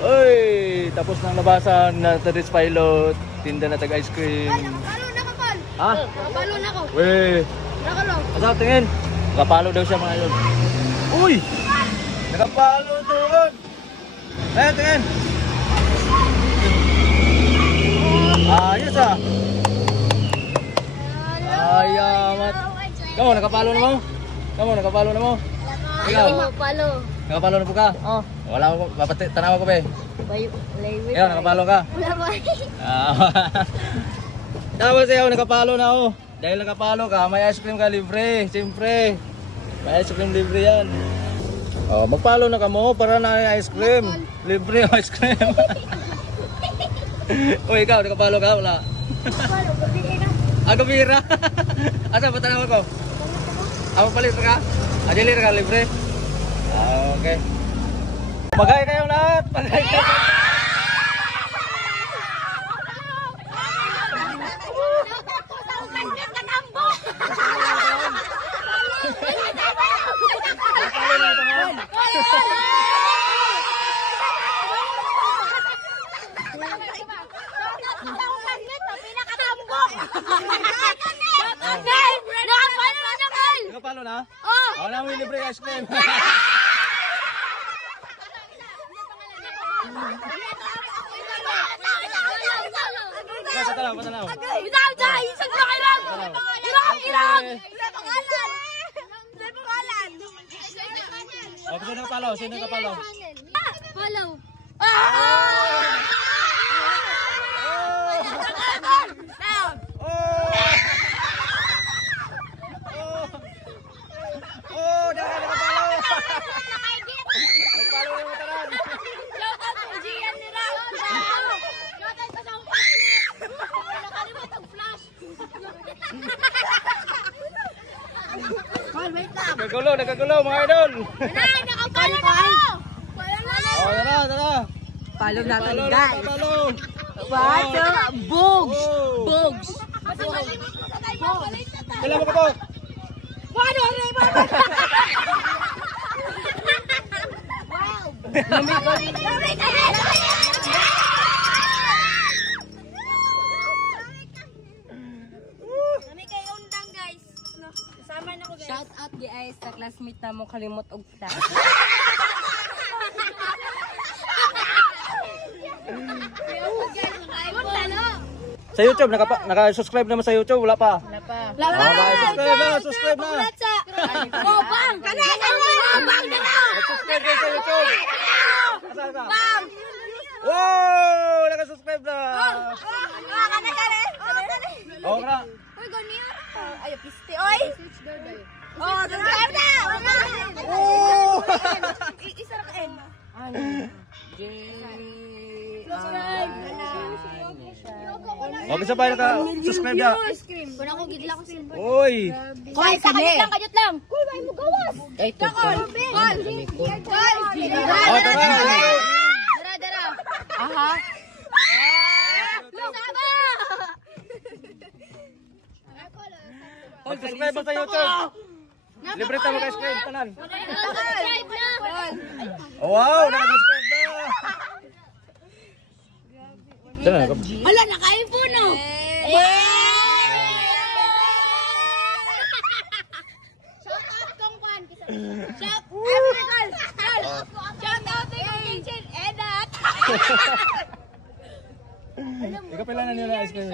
Uy, tapos ng labasan na Tadis Pilot, tinda na tag ice cream. Nakapalo na kapal. Ha? Nakapalo na ko. Uy, Nakalo. asap tingin. Nakapalo daw siya mga idol. Uy, nakapalo doon. Ayan, tingin. Ayos ah. Ayamat. Kamu nakapalo na mo? Kamu nakapalo na mo? Ikaw? Nakapalo. Nakapalo na po ka? Oh. Wala ko, tanawa ko ba eh. Laywi. Ikaw, nakapalo ka? Wala ba? Tapos ikaw, nakapalo na ako. Dahil nakapalo ka, may ice cream ka libre. Siyempre. May ice cream libre yan. Oh, magpalo na ka mo para na ice cream. Libre yung ice cream. O ikaw, nakapalo ka? Wala. Nakapalo. Pabili ka. Ako bira. Asa ba tanawa ko? Ako palit ka? Adilir ka libre? Okay. Pagay kayong lahat. Pagay kayo. Nakapalo na? Oh! Ako na mo yung libre ice cream. Patalaw. Bitaw dyan! Isang pangalan! Irang! O, sino nakapalo? Sino nakapalo? Follow. Oh, nakapalo! Nakapalo yung mataran. Nagkagulo mga idol. Oh, tara. Follow natin Palo, guys. palo. What? Bugs. Oh. Bugs. Kailan mo ka po? Shout out guys sa classmate na mo kalimot og flash. Sa YouTube, naka-subscribe naman sa YouTube, wala pa? Wala pa. Subscribe na. Bang! Bang na na! Subscribe kayo sa YouTube. Asan ka? Wow! Naka-subscribe na. Oo ka na. Uy, ganyan. Ay, piste oy. Oh, subscribe na! Oh! Isa na ka-end. Okay, sa bayan ka, subscribe na. Kuna ko gidla ko sin. Uy! Koy, kajut lang. Koy, bay mo gawas. Ay, tukol. Oh, tara. Dara. Aha. Saba! Oh, subscribe mo sa YouTube. Libre tamo ka screen tanan. Subscribe na. Oh, wow, naka-subscribe na. Sana ka. Wala na kain puno. Shout out kong pan. Shout out kong kitchen Edat. Ikaw pala na nila ice cream.